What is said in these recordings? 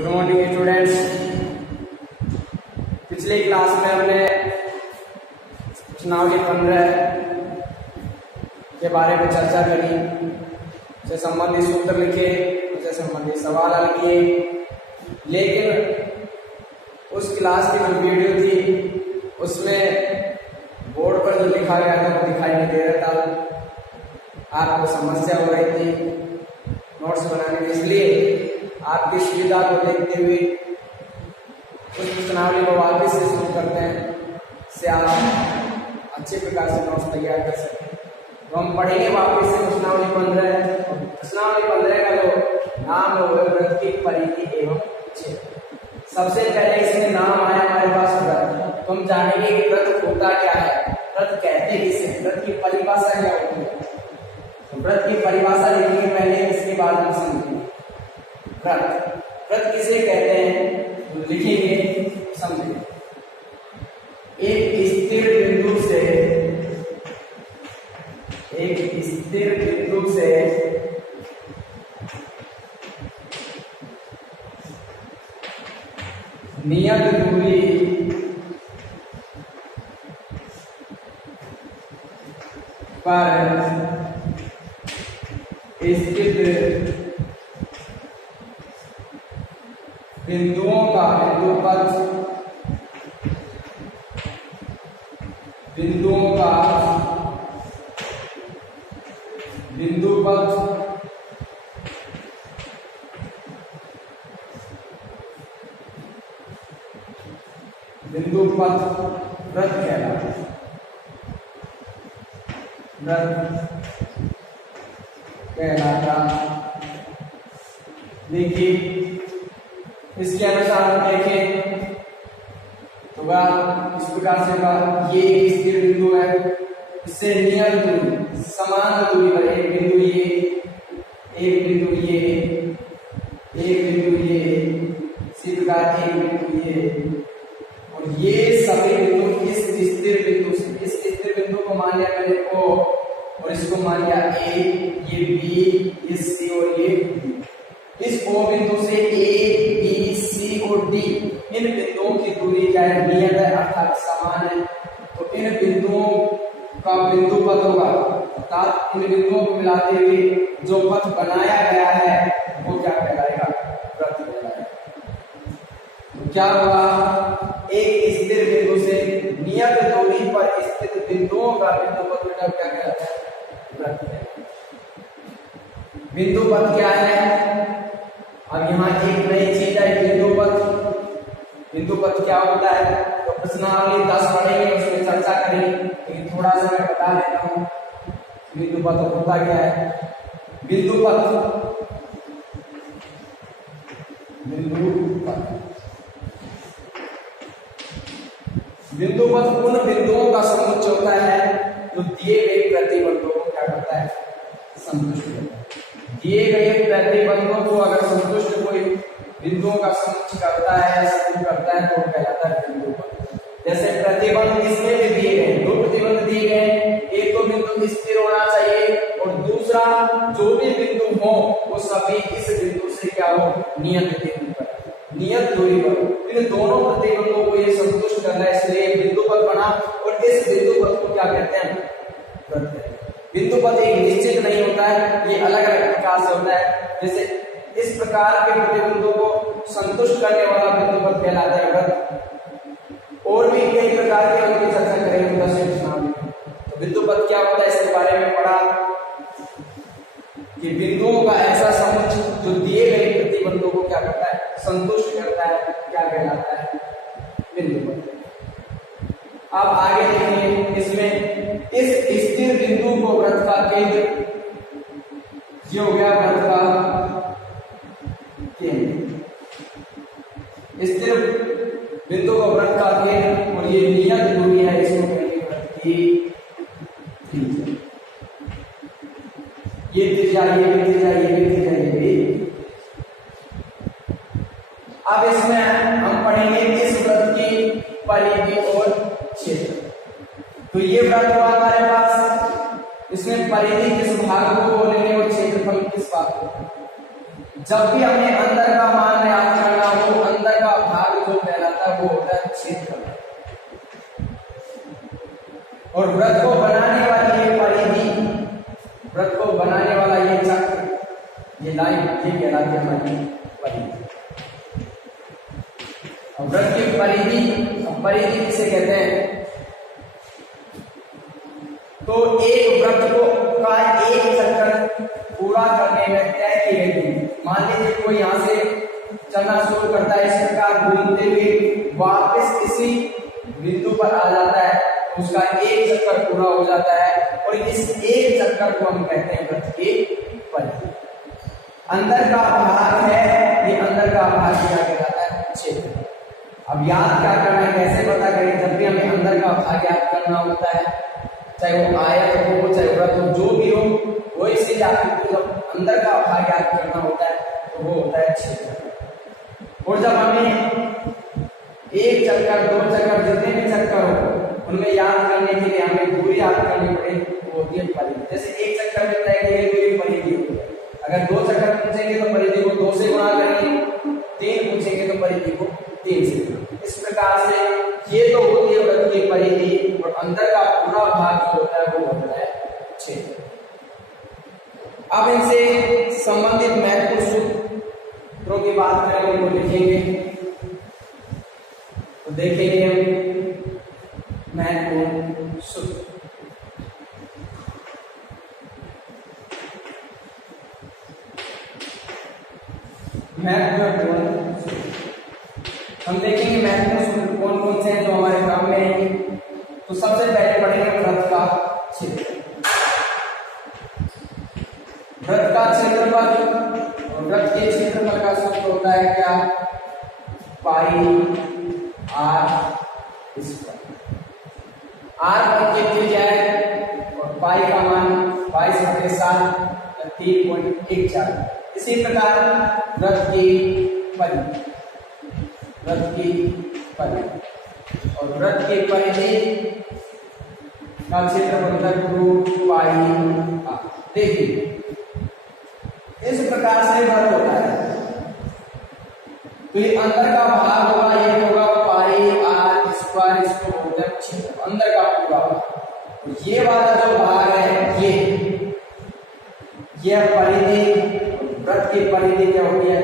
Good morning students. पिछले class में हमने प्रश्नावली 15 के बारे में चर्चा करी, उससे संबंधित सूत्र लिखे, उससे संबंधित सवाल हल किए। लेकिन उस क्लास की जो वीडियो थी उसमें बोर्ड पर जो लिखा गया था वो दिखाई नहीं दे रहा था। आपको समस्या हो रही थी नोट्स बनाने में, इसलिए आपकी सुविधा को देखते हुए उस प्रश्नावली को वापस से शुरू करते हैं, इससे आप अच्छे प्रकार से नोट्स तैयार कर सकें। तो हम पढ़ेंगे वापस से प्रश्नावली 15। प्रश्नावली 15 का जो नाम है वो व्रत की परिधि एवं क्षेत्र। सबसे पहले इसमें नाम आया हमारे पास व्रत, तो हम जानेंगे कि व्रत होता क्या है, व्रत कहते किसे, व्रत की परिभाषा क्या होती है। तो व्रत की परिभाषा लिखेंगे पहले, इसके बाद हम समझेंगे व्रत किसे कहते हैं। तो लिखेंगे, समझेंगे। एक स्थिर बिंदु से नियत दूरी पर स्थित बिंदुओं का बिंदुपथ व्रत कहलाता है। देखिए इसके अनुसार हम देखें तो इस प्रकार से ये एक स्थिर बिंदु है, इससे नियत दूरी समान दूरी पर एक बिंदु ये, एक बिंदु ये, एक बिंदु ये, इसी प्रकार एक बिंदु ये, और ये सभी बिंदु इस स्थिर बिंदु से, इस स्थिर बिंदु को मान लिया मैंने O और इसको मान लिया A, ये B, ये C और ये D। इस O बिंदु से A, B, C और D इन बिंदुओं की दूरी क्या है, नियत है अर्थात समान है। तो इन बिंदुओं का बिंदु पथ होगा, अर्थात इन बिंदुओं को मिलाते हुए जो पथ बनाया गया है वो क्या कहलाएगा, व्रत कहलाएगा। तो क्या हुआ, एक स्थिर बिंदु से नियत दूरी पर स्थित बिंदुओं का बिंदु पथ क्या कहलाता है, व्रत कहलाता है। बिंदु पथ क्या है, अब यहाँ एक नई चीज है बिंदु पथ। बिंदु पथ क्या होता है, तो प्रश्नावली 10 पढ़ेंगे, उसमें चर्चा करेंगे, लेकिन थोड़ा सा मैं बता देता हूँ बिंदु पथ होता क्या है। बिंदु पथ उन बिंदुओं का समुच्चय होता है जो दिए गए प्रतिबंधों को क्या करता है, संतुष्ट करता है। दिए गए प्रतिबंधों को अगर संतुष्ट कोई बिंदुओं का समुच्चय करता है, समूह करता है, तो कहलाता है बिंदु पथ। जैसे प्रतिबंध इसमें भी दिए गए, दो प्रतिबंध दिए गए, एक तो बिंदु स्थिर होना चाहिए और दूसरा जो भी बिंदु हो वो सभी इस बिंदु से क्या हो, नियत बिंदु पर, नियत दूरी पर। इन दोनों प्रतिबंधों को ये संतुष्ट करना है, इसलिए बिंदु पथ बना। और इस बिंदु पथ को क्या कहते हैं, व्रत कहते हैं। बिंदु पथ एक निश्चित नहीं होता है, ये अलग अलग प्रकार से होता है। जैसे इस प्रकार के प्रतिबंधों को संतुष्ट करने वाला बिंदु पथ कहलाता है व्रत। और भी कई प्रकार के उनकी चर्चा करेंगे। तो बिंदु पथ क्या होता है, इसके बारे में पढ़ा कि बिंदुओं का ऐसा समुच्चय जो दिए गए प्रतिबंधों को क्या करता है, संतुष्ट करता है, क्या कहलाता है, बिंदु पथ। अब आगे देखिए, इसमें इस स्थिर बिंदु को व्रत का केंद्र, ये हो गया व्रत का केंद्र, स्थिर बिंदु को व्रत का केंद्र, और ये नियत दूरी है, इसको कहेंगे व्रत की त्रिज्या। ये त्रिज्या, ये भी त्रिज्या, ये भी त्रिज्या, ये भी। अब इसमें हम पढ़ेंगे इस व्रत की परिधि और क्षेत्र। तो ये व्रत हुआ हमारे पास, इसमें परिधि किस भाग को बोलेंगे और क्षेत्रफल किस भाग को। जब भी हमें अंदर का मान ज्ञात करना की परिधि। वृत्त की परिधि, परिधि किसे कहते हैं? तो एक वृत्त को का एक चक्कर पूरा करने में तय की गई दूरी, मान लीजिए कोई यहाँ से चलना शुरू करता है, इस प्रकार घूमते हुए वापस इसी बिंदु पर आ जाता है, उसका एक चक्कर पूरा हो जाता है और इस एक चक्कर को हम कहते हैं वृत्त की परिधि। अंदर का भाग है, ये अंदर का भाग क्या कहलाता है? क्षेत्र। अब याद क्या करना है, कैसे पता करें? जब भी हमें अंदर का भाग याद करना होता है, चाहे वो आयत हो चाहे वृत्त हो, जो भी हो, वही से आपको जब अंदर का भाग याद करना होता है तो वो होता है क्षेत्र। और जब हमें एक चक्कर, दो चक्कर, जितने भी चक्कर हो उनमें याद करने के लिए हमें दूरी याद करनी पड़ेगी, वो होती है परिधि। जैसे एक चक्कर में तय की गई दूरी परिधि होती है, अगर दो चक्कर पूछेंगे तो परिधि को 2 से गुणा करेंगे, 3 पूछेंगे तो परिधि को 3 से गुणा। इस प्रकार से ये तो होती है वृत्त की परिधि और अंदर का पूरा भाग जो होता है वो होता है क्षेत्र। अब इनसे संबंधित महत्वपूर्ण सूत्रों की बात करें, उनको लिखेंगे तो देखेंगे हम महत्वपूर्ण सूत्र। महत्वपूर्ण सूत्र हम देखेंगे, महत्वपूर्ण सूत्र कौन कौन से हैं जो हमारे काम में आएंगे। तो सबसे पहले पढ़ेंगे वृत्त का क्षेत्र। वृत्त का क्षेत्रफल, वृत्त के क्षेत्रफल का सूत्र होता है क्या? पाई आर स्क्वायर। आर वृत्त की त्रिज्या है और पाई का मान 22/7 3.14। इसी प्रकार वृत्त की परिधि, वृत्त की परिधि और वृत्त की परिधि का क्षेत्रफल 2 पाई आर। देखिए इस प्रकार से वृत्त होता है, तो ये अंदर का भाग होगा, ये होगा पाई आर स्क्वायर, इसको बोलते हैं क्षेत्र, अंदर का पूरा भाग। तो ये वाला जो भाग है ये परिधि, वृत्त की परिधि क्या होती है?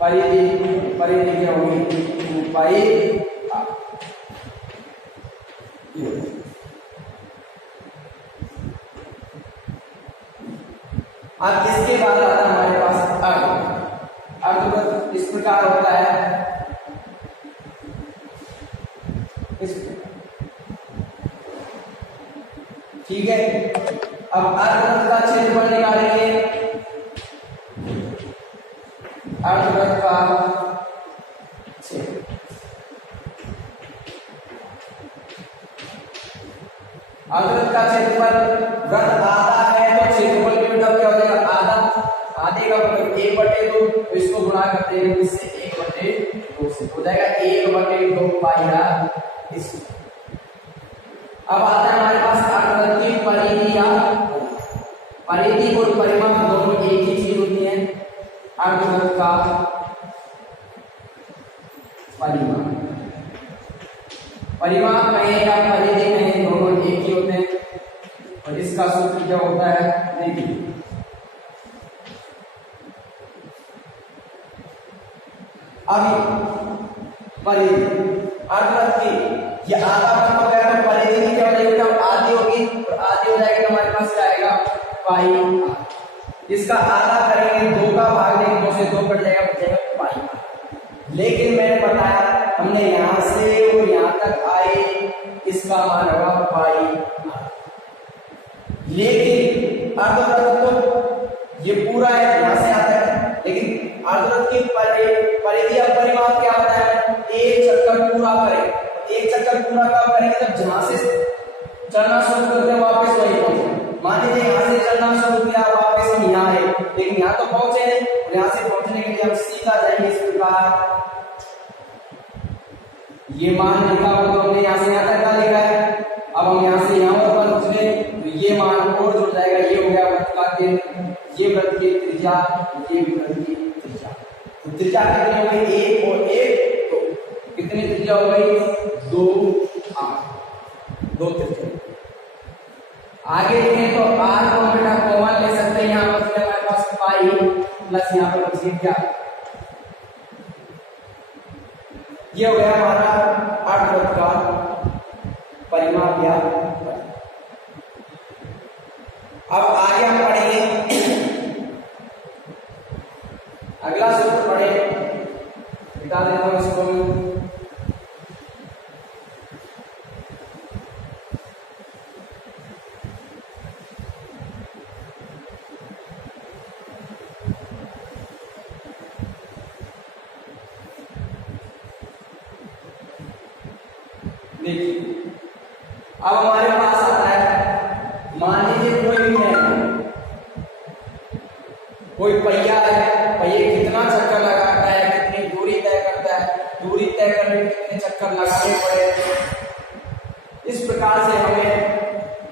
परिधि क्या होगी? 2 पाई आर। अब इसके बाद आता है हमारे पास अर्ध। अर्धवृत्त इस प्रकार होता है, इस ठीक है। अब अर्धवृत्त का क्षेत्रफल निकालेंगे, अर्धवृत्त का क्षेत्र, अर्धवृत्त का क्षेत्रफल, वृत्त आधा है तो क्षेत्रफल भी मतलब क्या हो जाएगा? आधा। आधे का मतलब 1/2, इसको गुणा करते हैं इससे 1/2 से हो जाएगा 1/2 पाई आर स्क्वायर। अब आता है हमारे पास अर्धवृत्त की परिधि या परिधि और परिमाप दोनों एक ही चीज होती है। अर्धवृत्त का परिमाप, परिमाप कहें या परिधि कहें, दोनों एक ही होते हैं। और इसका सूत्र क्या होता है? देखिए अभी परिधि अर्धवृत्त की ये आधा वृत्त हो गया तो परिधि की क्या हो जाएगी? आधी होगी और आधी हो जाएगी तो हमारे पास क्या आएगा? पाई आर। इसका आधा करेंगे, 2 का भाग देंगे, 2 से 2 कट जाएगा, बचेगा पाई आर। लेकिन मैंने बताया हमने यहां से और यहां तक आए, इसका मान होगा पाई आर। लेकिन अर्धवृत्त तो ये पूरा है, यहां से आता है, लेकिन अर्धवृत्त की परिधि या परिमाप क्या होता है? एक चक्कर पूरा करें। एक चक्कर पूरा कब करेंगे? जब जहां से चलना शुरू करते हैं वापस वही पहुंचे। मान लीजिए यहां से चलना शुरू किया, वापस हम यहाँ आए, लेकिन यहाँ तो पहुंचे नहीं, यहाँ से पहुंचने के लिए हम सीधा जाएंगे इस प्रकार। ये मान लिखा हो तो हमने यहाँ से यहाँ तक का लिखा है, अब हम यहाँ से यहाँ पर पहुंच गए तो ये मान और जुड़ जाएगा। ये हो गया वृत्त का केंद्र, ये वृत्त की त्रिज्या, ये वृत्त की त्रिज्या। तो त्रिज्या कितनी हो गई? 1 और 1 2। कितनी त्रिज्या हो गई? 2 8, 2 त्रिज्या। आगे लिखें तो आर को बेटा कॉमन ले सकते हैं, यहाँ पर हमारे पास पाई प्लस यहाँ पर बचिए क्या, ये हो गया हमारा अर्धवृत्त का परिमाप या। अब आगे हम पढ़ेंगे अगला सूत्र पढ़े, बता देता हूं इसको। देखिए अब हमारे पास आता है, मान लीजिए कोई भी है, कोई पहिया है, पहिए कितना चक्कर लगाता है, कितनी दूरी तय करता है, दूरी तय करने में कितने चक्कर लगाने पड़े। इस प्रकार से हमें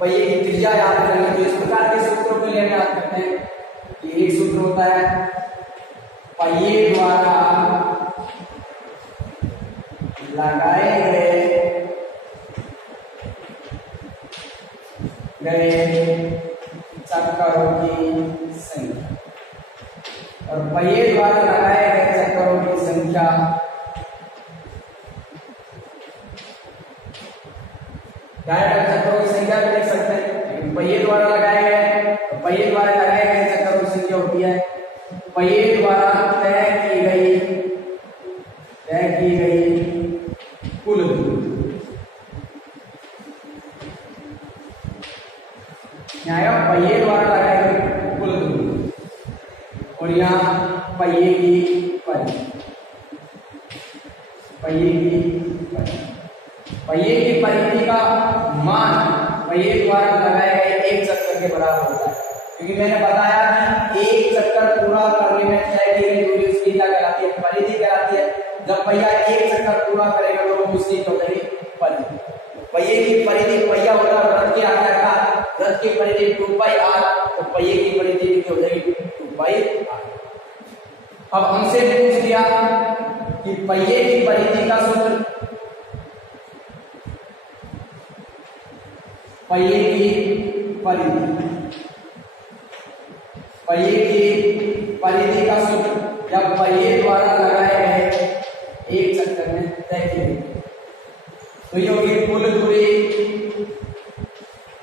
पहिए की त्रिज्या याद करनी है। तो इस प्रकार के सूत्रों के लिए हम याद करते हैं कि एक सूत्र होता है पहिए द्वारा लगाए गए चक्करों की संख्या, और पहिए द्वारा लगाए गए चक्करों की संख्या डायरेक्ट चक्करों की संख्या भी लिख सकते हैं। पहिए द्वारा लगाए गए, पहिए द्वारा लगाए गए चक्करों की संख्या होती है पहिए द्वारा तय की गई कुल दूरी। यहाँ पहिए द्वारा लगाए गए कुल दूरी और यहाँ पहिए की परिधि, पहिए की परिधि का मान पहिए द्वारा लगाए गए एक चक्कर के बराबर होता है, क्योंकि मैंने बताया कि एक चक्कर पूरा करने में तय की गई दूरी उसकी क्या कहलाती है, परिधि कहलाती है। जब पहिया एक चक्कर पूरा करेगा तो उसकी हो जाएगी परिधि। पहिए की परिधि, पहिया होता है वृत्त के आकार का, वृत्त की परिधि 2πr, तो पहिए की परिधि कितनी हो जाएगी 2πr। अब हमसे पूछ लिया कि पहिए की परिधि का सूत्र, पहिए की परिधि का सूत्र जब पहिए द्वारा लगाए गए एक चक्कर में तय की गई, तो ये होगी कुल दूरी,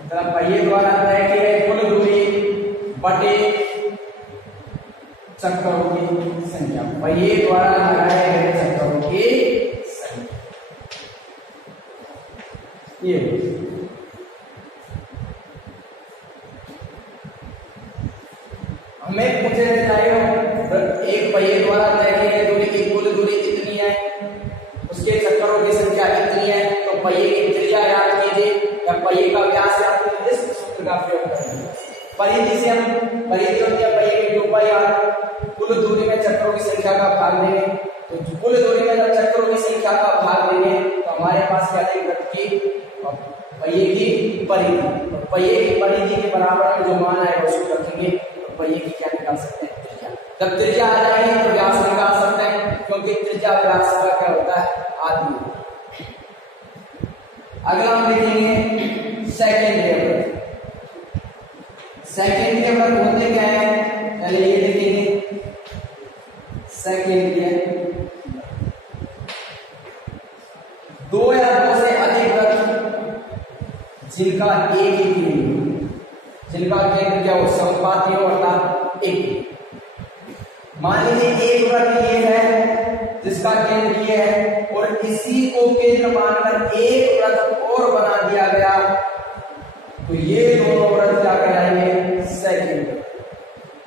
मतलब पहिए द्वारा तय की गई कुल दूरी बटे चक्करों की संख्या, पहिए द्वारा लगाए गए चक्करों की संख्या। ये हमें पूछे जाएगा एक पहिए द्वारा तय की गई दूरी की कुल दूरी कितनी है, उसके चक्करों की संख्या कितनी है, तो पहिए की त्रिज्या याद कीजिए या पहिए का व्यास याद कीजिए, इस सूत्र का प्रयोग करेंगे। परिधि से हम, परिधि होती है पहिए की 2πr, कुल दूरी में चक्करों की संख्या का भाग देंगे, तो कुल दूरी में जब चक्करों की संख्या का भाग देंगे तो हमारे पास क्या है वृत्त की पहिए की परिधि, तो पहिए की परिधि के बराबर में जो मान आएगा उसको रखेंगे, तो पहिए की क्या निकाल सकते हैं त्रिज्या। जब त्रिज्या आ जाएगी तो व्यास निकाल सकते हैं, क्योंकि त्रिज्या व्यास का क्या होता है आदि। अगला हम लिखेंगे सेकेंडरी वृत्त। सेकेंडरी वृत्त होते क्या है, पहले ये लिखेंगे सेकेंडरी, दो या दो से अधिक वृत्त जिनका एक ही केंद्र, जिनका केंद्र क्या हो संपाती हो अर्थात एक। मान लीजिए एक वृत्त ये है जिसका केंद्र ये है और इसी को केंद्र मानकर एक वृत्त और बना दिया गया, तो ये दोनों वृत्त क्या कहलाएंगे सेकेंडरी।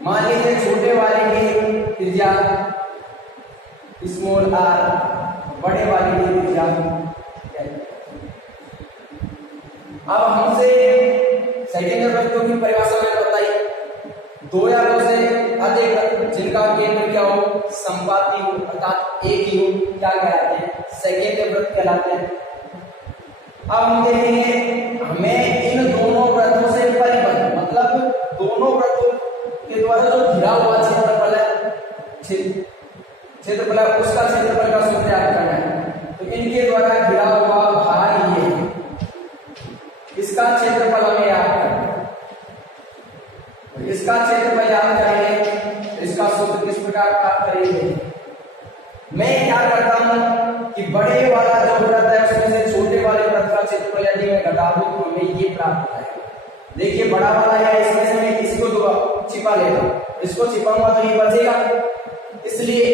मान लीजिए छोटे वाले की त्रिज्या स्मॉल r, बड़े वाले की त्रिज्या। अब हमसे सेकेंडरी वृत्तों की परिभाषा में बताइए, दो या दो से अधिक जिनका केंद्र क्या हो संपाती हो अर्थात एक ही हो, क्या कहलाते हैं सेकेंडरी वृत्त कहलाते हैं। अब हम देखेंगे हमें इन दोनों वृत्तों से परिबद्ध, मतलब दोनों वृत्तों के द्वारा जो घिरा हुआ क्षेत्रफल है, क्षेत्रफल है उसका क्षेत्रफल का सूत्र याद करना है। तो इनके द्वारा घिरा हुआ भाग ये है, इसका क्षेत्रफल हमें याद करना है। तो इसका क्षेत्रफल याद करेंगे, इसका इसका सूत्र किस प्रकार प्राप्त करेंगे? मैं क्या करता हूं कि बड़े वाला जो वृत्त है उसमें से छोटे वाले वृत्त का क्षेत्रफल यदि मैं घटा दूं तो हमें ये प्राप्त होता है। देखिए बड़ा वाला है, इसमें से मैं इसको छिपा लेता हूं, इसको छिपाऊंगा तो ये बचेगा, इसलिए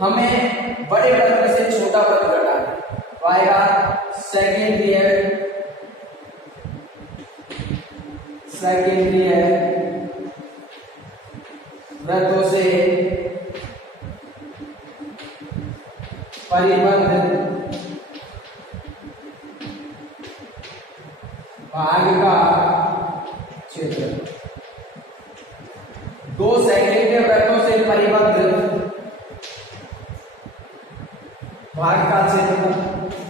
हमें बड़े वृत्त में से छोटा वृत्त घटाना है। तो आएगा सेकेंडरी वृत्तों से परिबद्ध भाग का क्षेत्र। दो सेकेंडरी वृत्तों से परिबद्ध भाग का क्षेत्र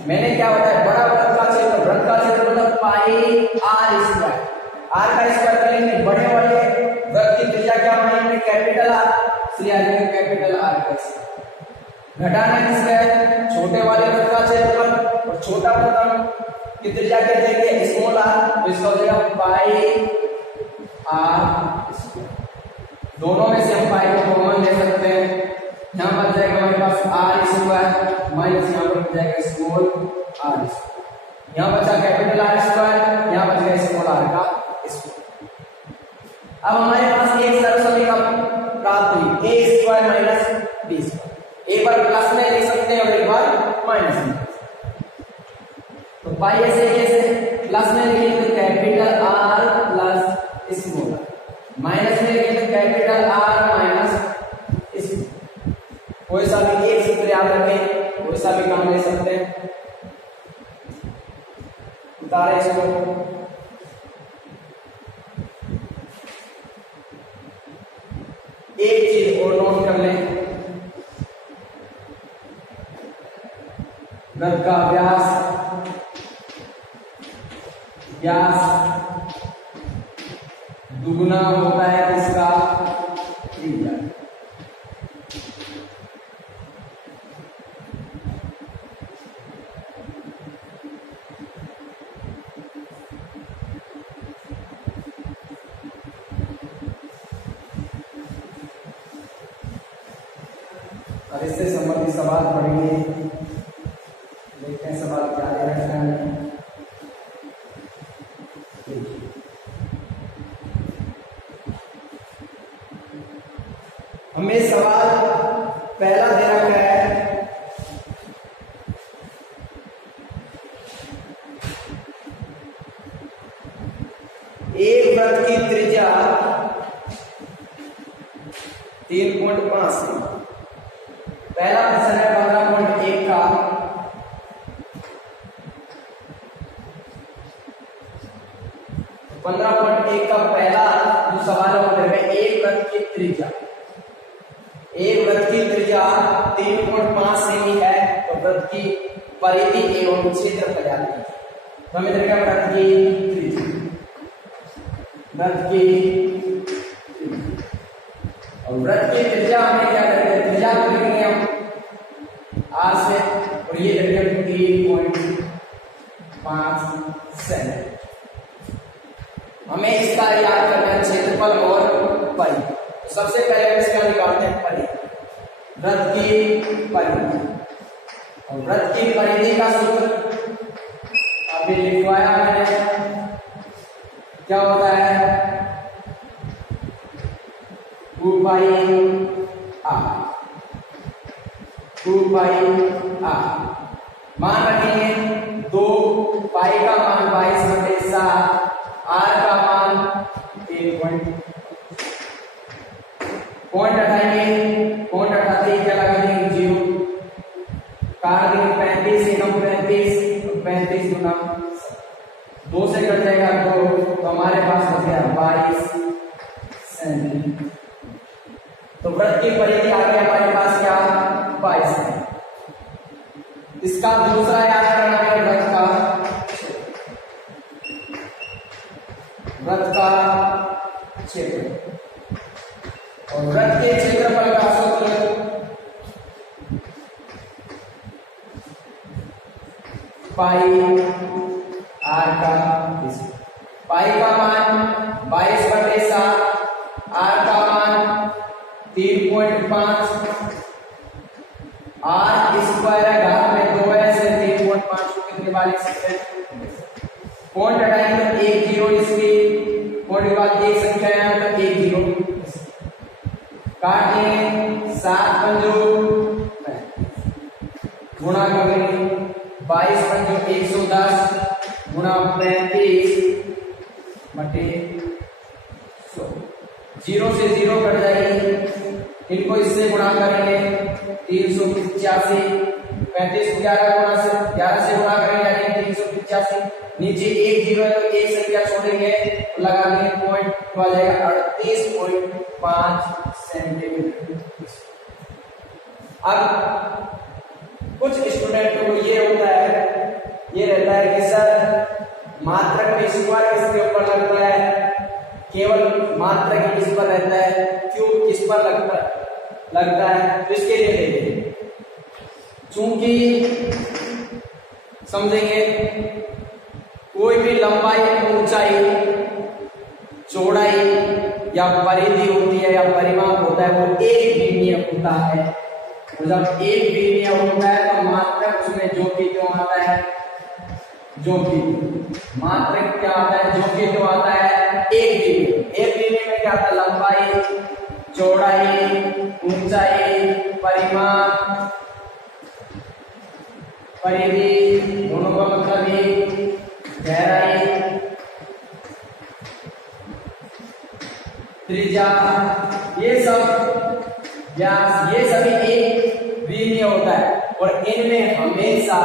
मैंने क्या बताया? बड़ा वृत्त का क्षेत्र, वृत्त का क्षेत्र मतलब पाई आर स्क्वायर। आर का स्क्वायर करेंगे, बड़े वाले वृत्त की त्रिज्या क्या मानेंगे? कैपिटल आर, इसलिए कैपिटल आर का स्क्वायर। घटाना किसका है? छोटे वाले वृत्त का क्षेत्रफल, और छोटा वृत्त की त्रिज्या क्या देंगे? स्मॉल आर, तो इसका हो जाएगा पाई आर स्क्वायर। दोनों में से हम पाई को कॉमन ले सकते हैं, यहां बच जाएगा हमारे पास आर स्क्वायर माइनस यहां पर बच जाएगा स्मॉल आर स्क्वायर। यहां बचा कैपिटल आर स्क्वायर, यहां बच गया स्मॉल आर का स्क्वायर। अब हमारे पास एक सरल समीकरण प्राप्त हुई, ए स्क्वायर माइनस बी स्क्वायर। एक बार प्लस में लिख सकते हैं और एक बार माइनस में। तो पाई ऐसे कैसे प्लस में लिखेंगे तो capital R plus small R, minus में लिखेंगे तो कैपिटल आर माइनस स्मॉल। कोई सा भी एक सूत्र याद रखें, कोई सा भी काम ले सकते हैं। उतारे इसको, एक चीज और नोट कर लें, वृत्त का व्यास दुगुना होता है किसका? त्रिज्या। और इससे संबंधित सवाल पढ़ेंगे, देखते हैं सवाल क्या दे रखा है। हमें सवाल पहला दे रखा है, एक वृत्त की त्रिज्या 3.5 है। पहला प्रश्न है 15.1 का, का पहला जो सवाल है एक वृत्त की त्रिज्या, एक वृत्त की त्रिज्या 3.5 सेमी है, तो वृत्त की परिधि एवं क्षेत्रफल ज्ञात कीजिए। तो हमें देखा वृत्त की त्रिज्या, और वृत्त की त्रिज्या हमें क्या करेंगे? त्रिज्या को लिखेंगे हम आर से, और ये देखेंगे 3.5 सेमी। हमें इसका याद करना है क्षेत्रफल और परिधि। तो सबसे पहले हम इसका निकालते हैं परिधि, वृत्त की परिधि। और वृत्त की परिधि का सूत्र अभी लिखवाया मैंने, क्या होता है? 2 पाई आर। मान रखेंगे 2 पाई का मान 22/7, आर का मान 1 पॉइंट हटाएंगे, पॉइंट हटाते ही क्या लगा देंगे? 0। काट देंगे 35 एकम 35, 35 गुना 2 से कट जाएगा 2, तो हमारे पास बच गया 22 सेंटीमीटर। तो वृत्त की परिधि आ गई हमारे पास क्या? 22 सेंटीमीटर। इसका दूसरा याद करना है वृत्त का क्षेत्र, और वृत्त के क्षेत्रफल का सूत्र पाई आर का, पाई का मान 22/7, आर का मान 3 3.5 आर स्क्वायर है घात में 2 है से 3.5 को कितने बार लिख सकते हैं? पॉइंट हटाएंगे तो 1 जीरो इसकी पॉइंट के बाद एक संख्या है तो 1 जीरो काटेंगे 7 पंजो गुणा करेंगे 22 पंजो 110 गुणा 35 बटे 100 जीरो से जीरो कट जाएगी इनको इससे गुणा करेंगे 385 35 को 11 से गुणा करेंगे यानी 385 नीचे एक जीरो है तो एक संख्या छोड़ेंगे तो लगा देंगे पॉइंट तो आ जाएगा 38.5 सेंटीमीटर। अब कुछ स्टूडेंट को ये होता है ये रहता है कि सर मात्रक में स्क्वायर किसके ऊपर लगता है केवल मात्रक किस पर रहता है क्यूब किस पर लगता है तो इसके लिए देखिए चूंकि समझेंगे कोई भी लंबाई ऊंचाई चौड़ाई या परिधि होती है या परिमाप होता है वो एक विमीय होता है तो जब एक विमीय होता है तो मात्रक उसमें जो कि क्यों आता है जो कि मात्रक क्या आता है जो कि क्यों आता है एक विमीय में क्या आता है लंबाई चौड़ाई ऊंचाई परिमाप परिधि दोनों का मतलब ही गहराई त्रिज्या ये सब व्यास ये सभी एक विमीय होता है और इनमें हमेशा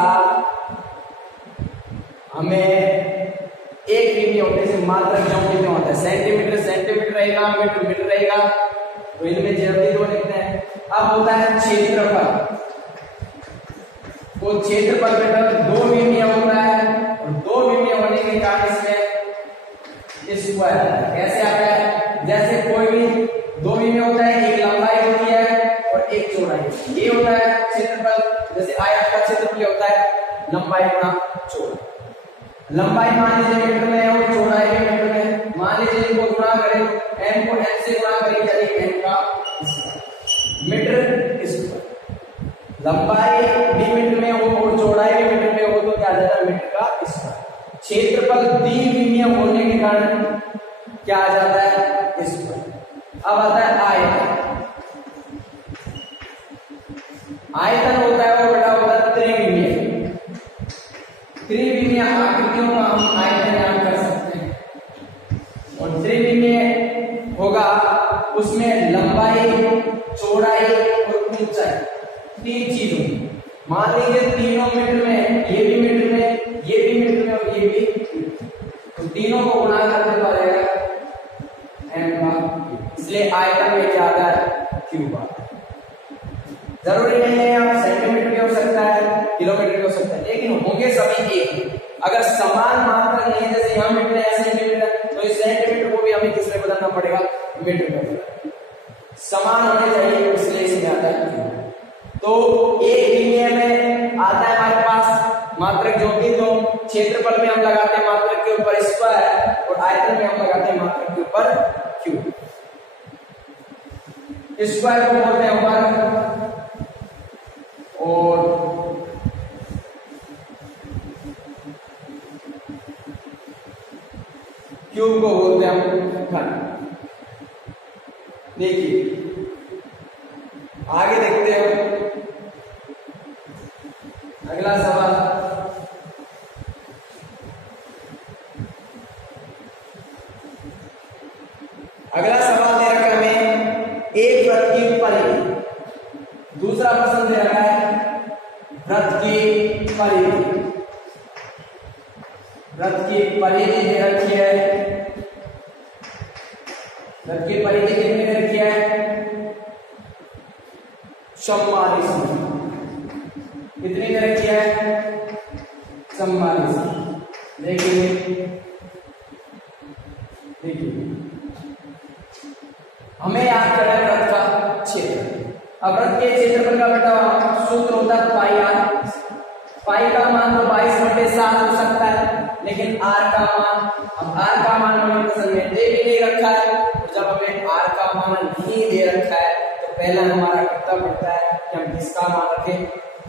हमें एक विमीय होने से मात्रक जो कितना होता है सेंटीमीटर सेंटीमीटर रहेगा मीटर मीटर रहेगा तो इनमें जल्दी दो लिखते हैं। अब होता है क्षेत्रफल तो क्षेत्रफल में दो विमीय होता है और दो विमीय होने के कारण इसमें स्क्वायर कैसे आता है जैसे कोई भी दो विमीय होता है एक लंबाई होती है और एक चौड़ाई ये होता है क्षेत्रफल जैसे आयत का क्षेत्रफल होता है लंबाई गुणा चौड़ाई लंबाई मान लीजिए मीटर में है और चौड़ाई भी मीटर में मान लीजिए इनको गुणा करें m को n से गुणा करें यानी n का मीटर स्क्वायर लंबाई भी मीटर में हो और चौड़ाई भी मीटर में हो तो क्या आ जाता है मीटर का स्क्वायर क्षेत्रफल द्विविमीय होने के कारण क्या आ जाता है स्क्वायर। अब आता है आयतन आयतन होता है वो बड़ा होता है त्रिविमीय त्रिविमीय आकृतियों का हम आयतन ज्ञात कर सकते हैं और त्रिविमीय होगा उसमें लंबाई चौड़ाई और ऊंचाई तीन चीज होंगी मान लीजिए तीनों मीटर में ये भी मीटर में ये भी मीटर में और ये भी तो तीनों को गुणा करने पर आएगा m का इसलिए आयतन में क्या आता है क्यूब आता है। जरूरी नहीं है आप सेंटीमीटर भी हो सकता है किलोमीटर भी हो सकता है लेकिन होंगे सभी एक अगर समान मात्रा नहीं है जैसे यहाँ मीटर है सेंटीमीटर तो इस सेंटीमीटर को भी हमें किस में बदलना पड़ेगा मीटर में समान होने चाहिए इसलिए इसमें आता है तो एक विमीय में आता है हमारे पास मात्रक जो कि तो क्षेत्रफल में हम लगाते हैं मात्रक के ऊपर स्क्वायर और आयतन में हम लगाते हैं मात्रक के ऊपर क्यूब स्क्वायर को बोलते हैं वर्ग और क्यूब को बोलते हैं हम घन। देखिए आगे देखते हैं अगला सवाल अगला सवाल दे रखा हमें एक वृत्त की परिधि दूसरा प्रश्न दे रखा है वृत्त की परिधि वृत्त की परिधि दे रखी है वृत्त की परिधि कितनी दे रखी है 44 कितनी दे रखी है 44 देखिए हमें याद करना है वृत्त का क्षेत्र अब वृत्त के क्षेत्रफल का बेटा सूत्र होता है पाई आर पाई का मान तो 22/7 हो सकता है लेकिन आर का मान अब आर का मान हमें प्रश्न में दे भी नहीं रखा है तो जब हमें आर का मान नहीं दे रखा है तो पहला हमारा कर्तव्य पड़ता है कि हम किसका मान रखें,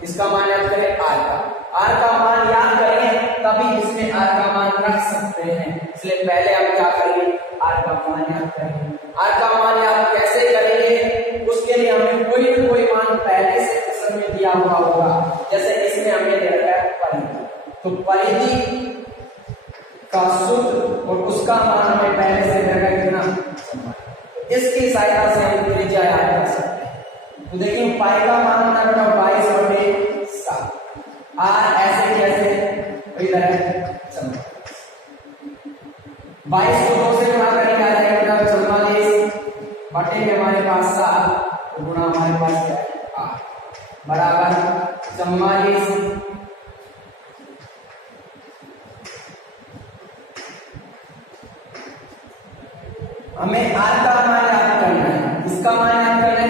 किसका मान याद करें, आर का। आर का मान याद करेंगे तभी इसमें आर का मान रख सकते हैं, इसलिए पहले हम क्या करेंगे, आर का मान याद करेंगे। आर का मान याद कैसे करेंगे, उसके लिए हमें कोई मान पहले से प्रश्न में दिया हुआ होगा। जैसे इसमें हमें दे रखा है परिधि, तो परिधि का सूत्र और उसका मान हमें पहले से दे रखा है कितना, इसकी सहायता से हम त्रिज्या याद कर सकते हैं। तो देखिए पाई का मान होता है 22/7, आर ऐसे कैसे इधर है 22 को 2 से गुणा करेंगे आ जाएगा 44 बटे में हमारे पास 7 तो गुणा हमारे पास क्या है 8 बराबर 44। हमें आर का मान याद करना है, इसका मान याद करना है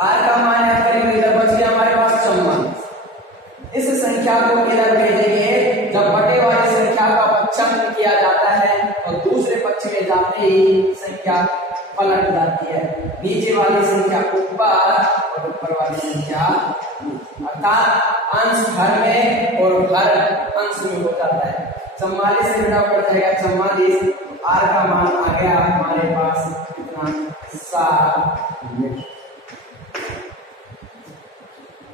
आर का मान याद करेंगे, इधर बच गया हमारे पास 44। इस संख्या को इधर भेजेंगे, जब बटे वाली संख्या का पक्षांतर किया जाता है और दूसरे पक्ष में जाते ही संख्या पलट जाती है, नीचे वाली संख्या ऊपर और ऊपर वाली संख्या, अर्थात अंश हर में और हर अंश में हो जाता है। 44 से घटा पड़ जाएगा 44, आर का मान आ गया हमारे पास कितना 7 मीटर।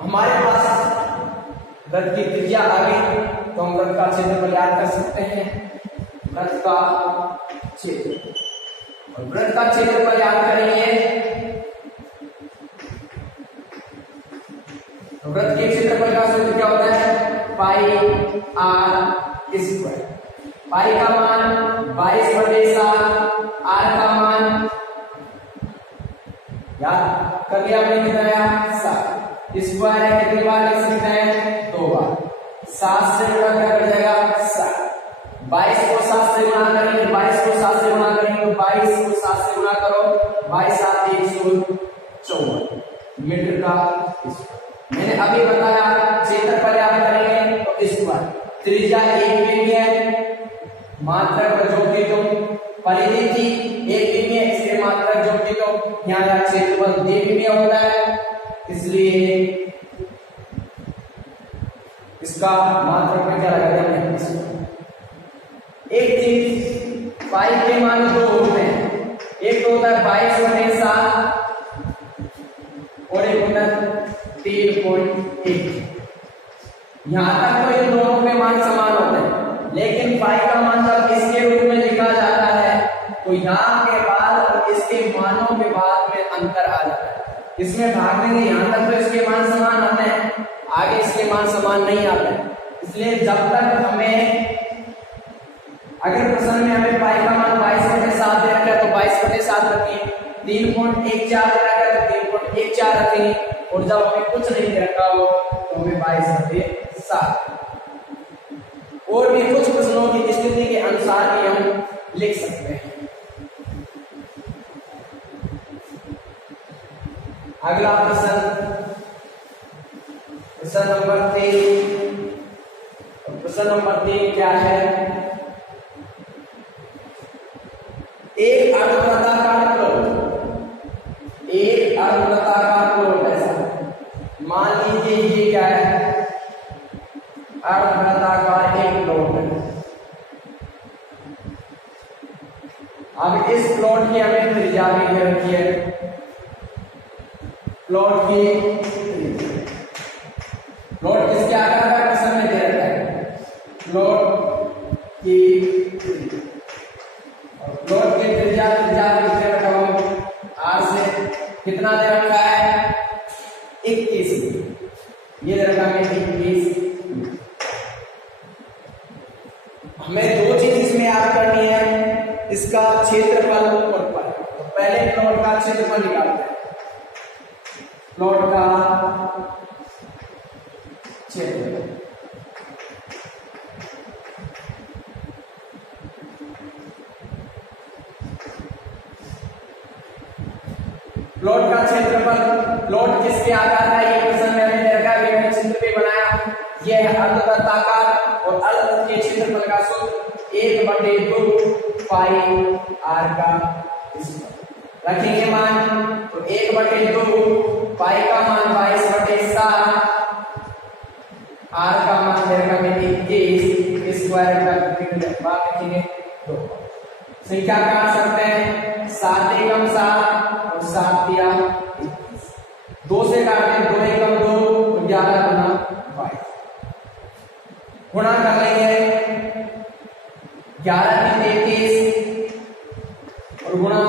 हमारे पास वृत्त की त्रिज्या आ गई तो हम वृत्त का क्षेत्रफल याद कर सकते हैं, वृत्त का क्षेत्र, और वृत्त का क्षेत्रफल याद करेंगे तो वृत्त के क्षेत्रफल का सूत्र क्या होता है, पाई आर स्क्वायर। पाई का मान 22/7, आर का मान याद कर लिया हमने कितना है 7, स्क्वायर है कितनी बार लिख सकते हैं 2 बार, 7 से गुणा क्या कर जाएगा 7, 22 को 7 से गुणा करेंगे, 22 को 7 से गुणा करेंगे तो 22 को 7 से गुणा करो, 22 7 154 मीटर का स्क्वायर। मैंने अभी बताया क्षेत्रफल याद करेंगे तो स्क्वायर, त्रिज्या 1 मिमी है, मात्रक जो कि तुम परिधि थी 1 मिमी है, इसलिए मात्रक जो कि तुम यहाँ क्षेत्रफल 2 मिमी होता है, इसलिए इसका मात्रक में क्या लगा दिया। एक चीज पाई के मान 2 होते हैं, एक तो होता है 22/7 और एक होता है 3.1। यहां तक तो इन दोनों के मान समान होते हैं, लेकिन पाई का मान जब इसके रूप में लिखा जाता है तो यहाँ के बाद और इसके मानों के बाद में अंतर आ जाता है। इसमें भाग देंगे, यहाँ तक तो इसके मान समान आते हैं, आगे इसके मान समान नहीं आते हैं। इसलिए जब तक हमें अगर प्रश्न में हमें पाई का मान 22/7 दे रखा है तो 22/7 रखिए, 3.14 दे रखा है तो 3.14 रखेंगे, और जब हमें कुछ नहीं दे रखा हो तो हमें 22/7। और भी कुछ प्रश्नों की स्थिति के अनुसार भी हम लिख सकते हैं। अगला प्रश्न नंबर 3। प्रश्न नंबर 3 क्या है, एक अर्धवृत्ताकार प्लॉट, एक अर्धवृत्ताकार प्लॉट ऐसा मान लीजिए ये क्या है, अर्धवृत्ताकार एक प्लॉट है। अब इस प्लॉट की हमें त्रिज्या भी दे रखी है, प्लॉट की प्लॉट किसके आकार का प्रश्न में दे रखा है, प्लॉट की प्लॉट की त्रिज्या कितने रखा हुआ आर से कितना दे रखा है 21, ये दे रखा है 21। हमें दो चीज इसमें याद करनी है, इसका क्षेत्रफल और पाई। तो पहले प्लॉट का क्षेत्रफल निकालते हैं, प्लॉट का क्षेत्रफल प्लॉट का क्षेत्रफल, प्लॉट किसके आकार का, ये प्रश्न में हमने रखा है, हमने चित्र पे बनाया, यह है अर्धवृत्ताकार और अर्धवृत्त के क्षेत्रफल का सूत्र 1/2 पाई आर का स्क्वायर। रखेंगे मान तो 1/2 पाई का मान 22/7, आर का मान देगा में 21 स्क्वायर का लिखेंगे 2। संख्या काट सकते हैं 7 एकम 7 और 7 दिया 21, 2 से काटे 2 एकम 2 और 11 गुना 22, गुणा कर लेंगे 11 में 33 और गुणा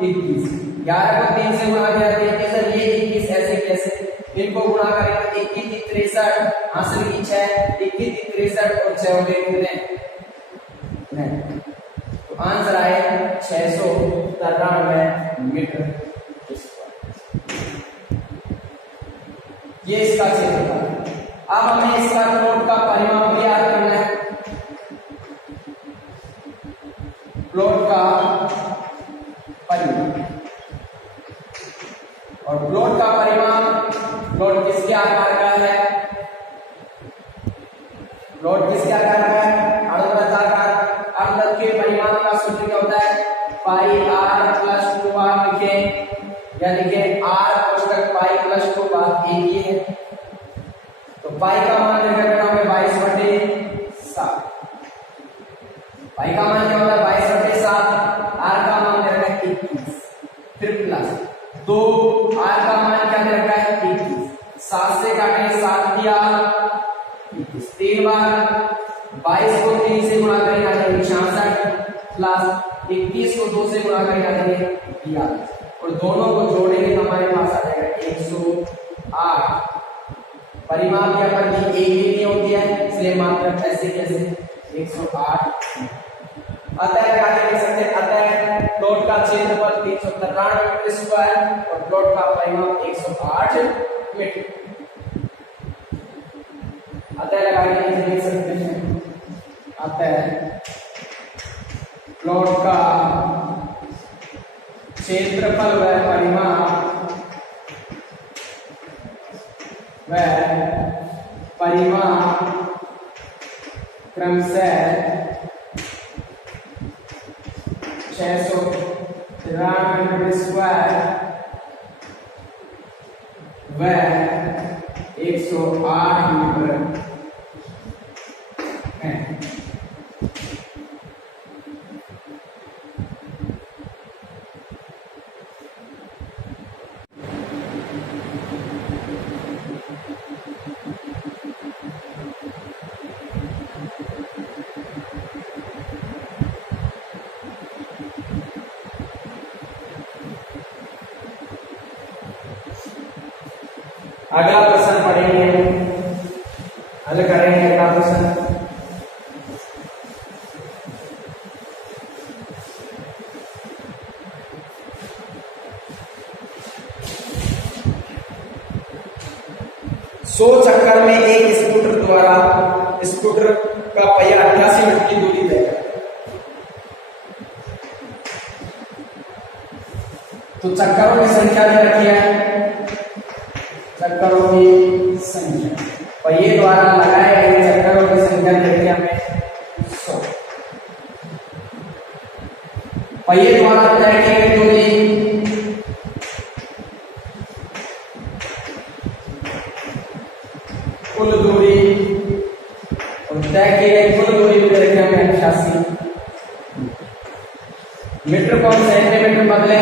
21, 11 को 3 से गुणा किया 33 और ये 21 ऐसे कैसे, इनको गुणा करेंगे 21 63 हासिल की 6, 21 63 और 6 हो गए कितने, तो आंसर आए 693 मीटर स्क्वायर। ये इसका क्षेत्रफल है। अब हमें इसका प्लॉट का परिमाप भी याद करना है। प्लॉट का परिमाप और प्लॉट का परिमाप, प्लॉट किसके आकार का है, प्लॉट किसके आकार का है, अर्धवृत्ताकार। अर्धवृत्त के परिमाप का सूत्र क्या होता है, पाई आर प्लस 2r लिखें, यानी कि r कोष्ठक पाई प्लस 2 बात एक ही है। तो पाई का मान निकलना है 22/7, पाई का मान क्या होता है 22/7, r का मान दे रखा है 21, फिर प्लस 2, r का मान क्या दे रखा है 21, 7 से काटेंगे 7 दिया 21, 3 बार 22 को 3 से गुणा करेंगे आ जाएंगे 66 प्लस 21 को 2 से गुणा करेंगे आ जाएंगे 42 और दोनों को जोड़ेंगे तो हमारे पास आ जाएगा 108। परिमाप क्या पर एक ही नहीं होती है इसलिए मात्रा ऐसे कैसे 108। अतः आगे लिख सकते हैं, अतः प्लॉट का क्षेत्रफल 393 मीटर स्क्वायर और प्लॉट का परिमाप 108 मीटर। अतः लगा के लिख सकते हैं, अतः प्लॉट का क्षेत्रफल व परिमाप क्रमशः 693 मीटर स्क्वायर व 108 मीटर है। अगला प्रश्न पढ़ेंगे, हल करेंगे अगला प्रश्न। सौ चक्कर में एक स्कूटर द्वारा स्कूटर का पहिया 88 मीटर की दूरी तय करता है। तो चक्करों की संख्या दे रखी है, चक्करों की संख्या पहिए द्वारा लगाए गए चक्करों की संख्या देखिए हमें 100, पहिए द्वारा तय की गई दूरी कुल दूरी और तय की गई कुल दूरी भी देखिए हमें 88 मीटर को हम सेंटीमीटर बदले,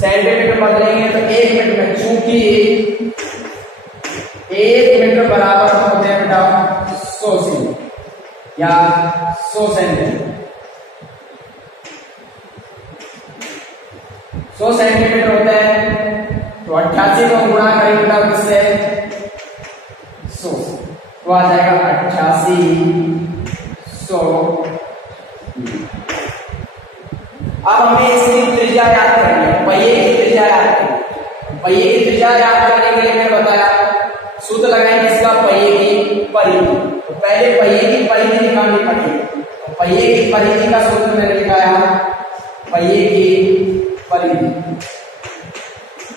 सेंटीमीटर बदलेंगे तो 1 मिनट में, चूंकि 1 मीटर बराबर होते हैं बेटा 100 सेंटीमीटर या 100 सेंटीमीटर, 100 सेंटीमीटर होता है तो 88 को गुणा करेंगे बेटा किससे 100 तो आ जाएगा 88 100। अब हमें इसकी त्रिज्या याद करनी है, पहिए की त्रिज्या याद करनी है। पहिए की त्रिज्या याद करने के लिए मैंने बताया सूत्र लगाएंगे इसका पहिए की परिधि। तो पहले पहिए की परिधि निकालनी पड़ेगी, तो पहिए की परिधि का सूत्र मैंने लिखाया पहिए की परिधि,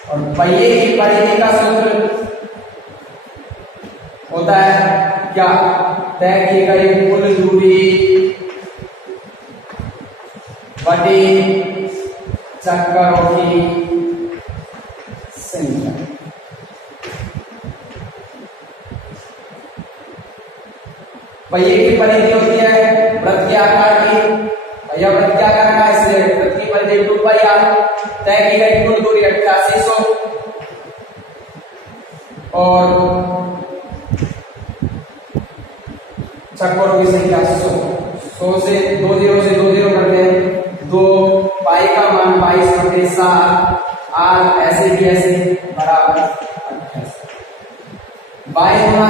और पहिए की परिधि का सूत्र होता है क्या, तय की गई कुल दूरी बटे चक्करों की संख्या। पहिए की परिधि होती है वृत्त के आकार की, या वृत्त के आकार का, इसलिए वृत्त की परिधि 2πr। तय की गई कुल दूरी 8800 और चक्करों की संख्या 100 से 2 0 करते हैं। 2 पाई का मान 22/7 आर ऐसे भी ऐसे बराबर 28। 22 गुणा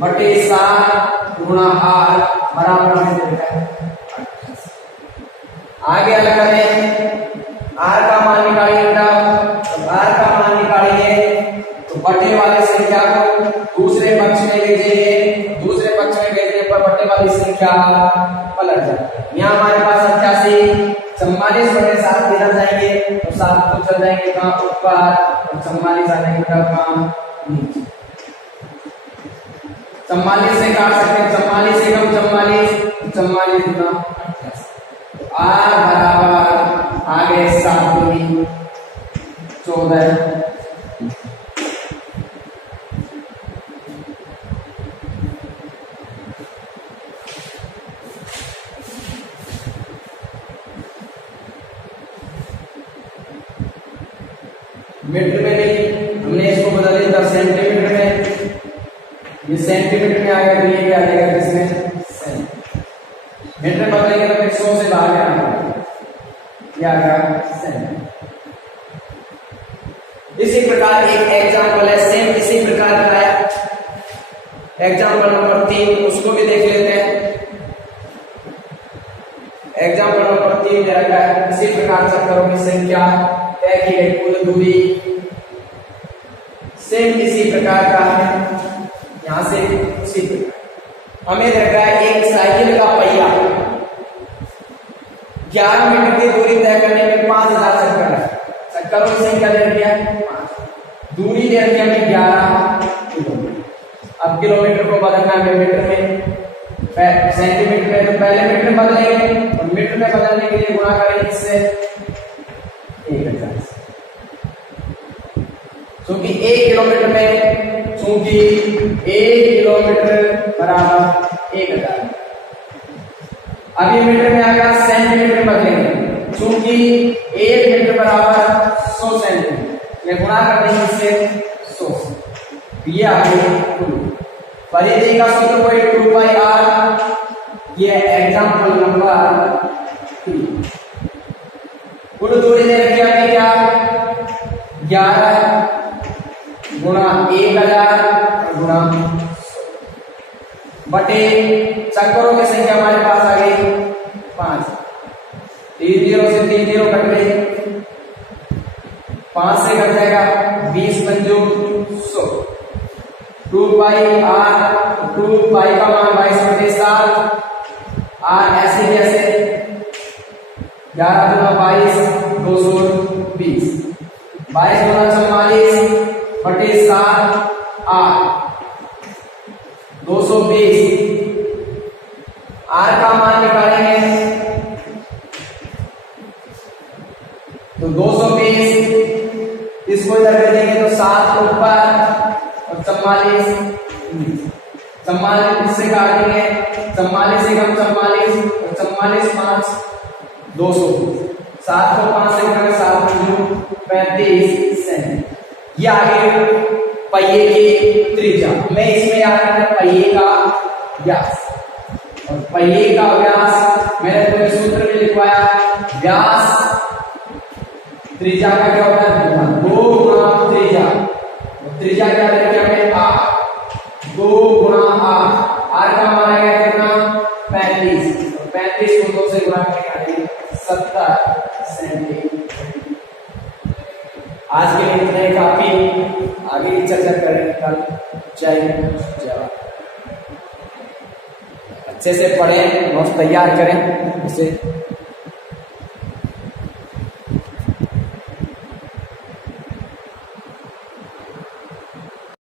44/7 गुणा आर बराबर में देता है 28। आगे अलग करें, आर का मान निकालिए बेटा। आर का मान निकालिए तो बटे वाली संख्या को दूसरे पक्ष में ले जाइए, दूसरे पक्ष में भेजने पर बटे वाली संख्या पलट जाती है। यहाँ हमारे पास 88 44/7 इधर जाएंगे तो 7 तो चल जाएंगे कहाँ ऊपर और 44 आ जाएंगे कहाँ नीचे। 44 से काट सकते हैं, 44 से कम 44 गुना 28। आर बराबर आगे 7 दूनी 14। मीटर में नहीं, हमने इसको बदल दिया था सेंटीमीटर में। ये सेंटीमीटर में आ गया तो ये क्या आ जाएगा इसमें सेंटीमीटर। मीटर बदलेंगे तो फिर 100 से बाहर क्या आएगा, ये आ गया सेंटीमीटर। इसी प्रकार एक एग्जाम्पल है, सेम इसी प्रकार का है। एग्जाम्पल नंबर 3 उसको भी देख लेते हैं। एग्जाम्पल नंबर 3 दे रखा है, इसी प्रकार चक्करों की संख्या, तय की गई कुल दूरी, सेम इसी प्रकार का है। यहां से उसी प्रकार हमें रखा है एक साइकिल का पहिया 11 मीटर की दूरी तय करने में 5000 चक्कर है। चक्करों की संख्या दे रखी है 5, दूरी दे रखी है हमें 11 किलोमीटर। अब किलोमीटर को बदलना है मीटर में, सेंटीमीटर में तो पहले मीटर में बदलेंगे और मीटर में बदलने के लिए गुणा करेंगे इससे 1000। क्योंकि 1 किलोमीटर में, क्योंकि 1 किलोमीटर बराबर 1000। अब ये मीटर में आ गया, सेंटीमीटर में बदलेंगे क्योंकि 1 मीटर बराबर 100 सेंटीमीटर। ये गुणा कर देंगे इससे 100। ये आ गई परिधि का सूत्र कोई 2πr। ये एग्जाम्पल नंबर 3। कुल दूरी दे रखी है क्या 11 गुणा 1000 गुणा बटे चक्करों की संख्या हमारे पास आ गई 5। 3 0 से 3 0 कट गई, 5 से कट जाएगा 20 पंजो 100। 2πr, 2π का मान 22/7 आर ऐसे कैसे 11 गुना 22 220। 22 गुना 44/7 आर 220। आर का मान निकालेंगे तो 220, इसको इधर कर देंगे तो 7 ऊपर और 44 से काटेंगे, 44 से कम 44 और 44 5 200। 7 को 5 से करेंगे 7 35 सेंटीमीटर। ये आगे पहिए की त्रिज्या, मैं इसमें याद रखना पहिए का व्यास, और पहिए का व्यास मैंने तुम्हें सूत्र में लिखवाया, व्यास त्रिज्या का क्या होता है 2 गुणा त्रिज्या। त्रिज्या क्या लेंगे हमें आर, 2 गुणा आर का मान आएगा कितना 35, तो 35 को 2 से गुणा करेंगे 70 सेंटीमीटर। आज के लिए इतना ही काफी, आगे की चर्चा करेंगे कल। जय हिंद, जय भारत। अच्छे से पढ़ें, नोट्स तैयार करें, इसे